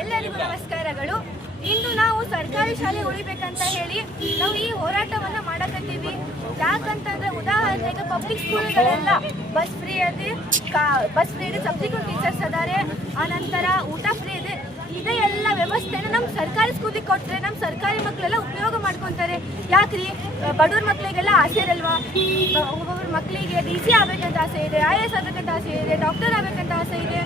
ಎಲ್ಲರಿಗೂ ನಮಸ್ಕಾರಗಳು. ಇಂದು ನಾವು ಸರ್ಕಾರಿ ಶಾಲೆ ಉಳಿಬೇಕಂತ ಹೇಳಿ ನಾವು ಈ ಹೋರಾಟವನ್ನ ಮಾಡಕತ್ತೀವಿ. ಯಾಕಂತಂದ್ರೆ ಉದಾಹರಣೆಗೆ ಪಬ್ಲಿಕ್ ಸ್ಕೂಲ್ಗಳೆಲ್ಲ ಬಸ್ ಫ್ರೀ ಇದೆ ಬಸ್ ಫ್ರೀ ಇದೆ ಸಬ್ಸಿಕ್ಯೂಟ್ ಟೀಚರ್ಸ್ ಅದಾರೆ. ಆನಂತರ ಊಟ ಫ್ರೀ ಇದೆ ಇದೇ ಎಲ್ಲ ವ್ಯವಸ್ಥೆನ ನಮ್ಮ ಸರ್ಕಾರಿ ಸ್ಕೂಲಿಗೆ ಕೊಟ್ಟರೆ ನಮ್ಮ ಸರ್ಕಾರಿ ಮಕ್ಕಳೆಲ್ಲ ಉಪಯೋಗ ಮಾಡ್ಕೊಂತಾರೆ. ಯಾಕ್ರಿ? ಬಡವ್ರ ಮಕ್ಕಳಿಗೆಲ್ಲ ಆಸೆ ಇರಲ್ವಾ? ಒಬ್ಬೊಬ್ಬರ ಮಕ್ಕಳಿಗೆ ಡಿ ಸಿ ಆಗ್ಬೇಕಂತ ಆಸೆ ಇದೆ ಐ ಎಸ್ ಆಗ್ಬೇಕಂತ ಆಸೆ ಇದೆ ಡಾಕ್ಟರ್ ಆಗ್ಬೇಕಂತ ಆಸೆ ಇದೆ.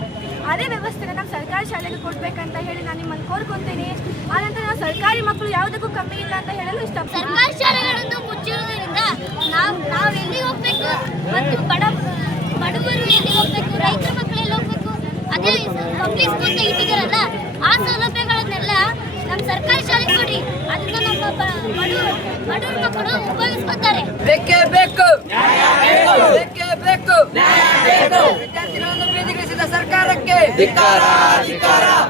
ಅದೇ ವ್ಯವಸ್ಥೆನ ನಾವು ಸರ್ಕಾರಿ ಶಾಲೆಗೆ ಕೊಡಬೇಕಂತ ಹೇಳಿ ನಾನು ನಿಮ್ಮನ್ನು ಕೋರ್ಕೊತೀನಿ. ಆನಂತರ ನಾವು ಸರ್ಕಾರಿ ಮಕ್ಕಳು ಯಾವುದಕ್ಕೂ ಕಮ್ಮಿ ಇಲ್ಲ ಅಂತ ಹೇಳಲು ಇಷ್ಟ ಸರ್ಕಾರಿ ಶಾಲೆಗಳನ್ನು ಮುಚ್ಚಿರುವುದರಿಂದ ನಾವು ನಾವು ಎಲ್ಲಿಗೆ ಹೋಗ್ಬೇಕು ಮತ್ತು ಬಡ, ಬಡವರು ಎಲ್ಲಿಗೆ ಹೋಗ್ಬೇಕು, ರೈತರ ಮಕ್ಕಳು ಎಲ್ಲಿ ಹೋಗ್ಬೇಕು, ಅದೇ ಪಬ್ಲಿಕ್ ಸ್ಕೂಲ್ ತೆಗಿತಿದಾರಲ್ಲ ಆ ಸೌಲಭ್ಯಗಳನ್ನೆಲ್ಲ ನಮ್ಮ ಸರ್ಕಾರಿ ಶಾಲೆಗೆ ಕೊಡಿ. ಅದನ್ನ ಬೇಕು ಬೇಕೇ. ಬೇಕು ವಿದ್ಯಾರ್ಥಿಗಳನ್ನು ಬೀದಿಗಿಳಿಸಿದ ಸರ್ಕಾರಕ್ಕೆ.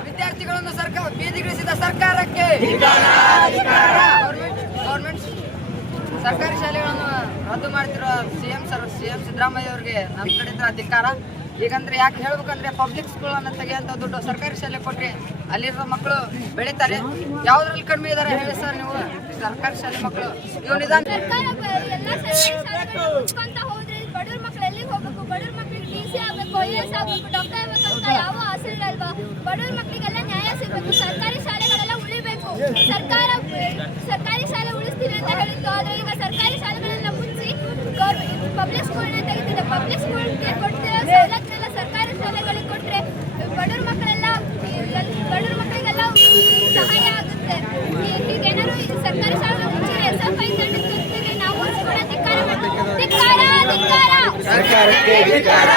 ವಿದ್ಯಾರ್ಥಿಗಳನ್ನು ಸರ್ಕಾರ ಬೀದಿಗಿಳಿಸಿದ ಸರ್ಕಾರಕ್ಕೆ. ಗೌರ್ಮೆಂಟ್ ಸರ್ಕಾರಿ ಶಾಲೆಗಳನ್ನು ರದ್ದು ಮಾಡ್ತಿರೋ ಸಿಎಂ ಸರ್ ಸಿಎಂ ಸಿದ್ದರಾಮಯ್ಯ ಅವರಿಗೆ ನಮ್ಮ ಕಡೆಯಿಂದ ಅಧಿಕಾರ. ಈಗಂದ್ರೆ ಯಾಕೆ ಹೇಳ್ಬೇಕಂದ್ರೆ ಪಬ್ಲಿಕ್ ಸ್ಕೂಲ್ ಅನ್ನ ತೆಗೆಯಂತ ದುಡ್ಡು ಸರ್ಕಾರಿ ಶಾಲೆ ಕೊಟ್ಟರೆ ಅಲ್ಲಿರೋ ಮಕ್ಕಳು ಬೆಳೀತಾರೆ. ಯಾವ್ದ್ರಲ್ಲಿ ಕಡಿಮೆ ಇದಾರೆ ಹೇಳಿ ಸರ್ ನೀವು? ಸರ್ಕಾರಿ ಶಾಲೆ ಮಕ್ಕಳು ಇವ್ ನಿಧಾನ ಬಡವ್ರ ಮಕ್ಕಳು ಎಲ್ಲಿಗೆ ಹೋಗ್ಬೇಕು? ಬಡವ್ರ ಮಕ್ಳಿಗೆ ಡಿ ಸಿ ಆಗ್ಬೇಕು ಐ ಎಸ್ ಡಾಕ್ಟರ್ ಆಗ್ಬೇಕು ಅಂತ ಯಾವ ಆಸೆ ಇರಲ್ವಾ ಬಡವ್ರ ಮಕ್ಕಳಿಗೆಲ್ಲ ನ್ಯಾಯ ಸಿಗಬೇಕು, ಸರ್ಕಾರಿ ಶಾಲೆಗಳೆಲ್ಲ ಉಳಿಬೇಕು. ಸರ್ಕಾರ ಸರ್ಕಾರಿ ಶಾಲೆ ಉಳಿಸ್ತೀವಿ ಅಂತ ಹೇಳಿದ್ದು, ಆದ್ರೆ ಈಗ ಸರ್ಕಾರಿ ಶಾಲೆಗಳೆಲ್ಲ ಮುಚ್ಚಿ ಪಬ್ಲಿಕ್ ಸ್ಕೂಲ್ನ ತೆಗಿತಿದೆ. ಪಬ್ಲಿಕ್ ಸ್ಕೂಲ್ಗೆ ಕೊಡ್ತಿರೋ ಸವಲತ್ತನ್ನೆಲ್ಲ ಸರ್ಕಾರಿ ಶಾಲೆಗಳಿಗೆ ಕೊಟ್ರೆ ಬಡವ್ರ ಮಕ್ಕಳೆಲ್ಲ ಬಡವ್ರ ಮಕ್ಕಳಿಗೆಲ್ಲ ಸಹಾಯ ಆಗುತ್ತೆ. ಈ ಸರ್ಕಾರಿ ಶಾಲೆ ಮುಂಚೆ ಎಸ್ ಎಫ್ ಐ ನಾವು ಕೂಡ ಧಿಕ್ಕಾರ ಮಾಡ್ತೀವಿ. ಧಿಕ್ಕಾರ ಧಿಕ್ಕಾರ ಸರ್ಕಾರಕ್ಕೆ ಧಿಕ್ಕಾರ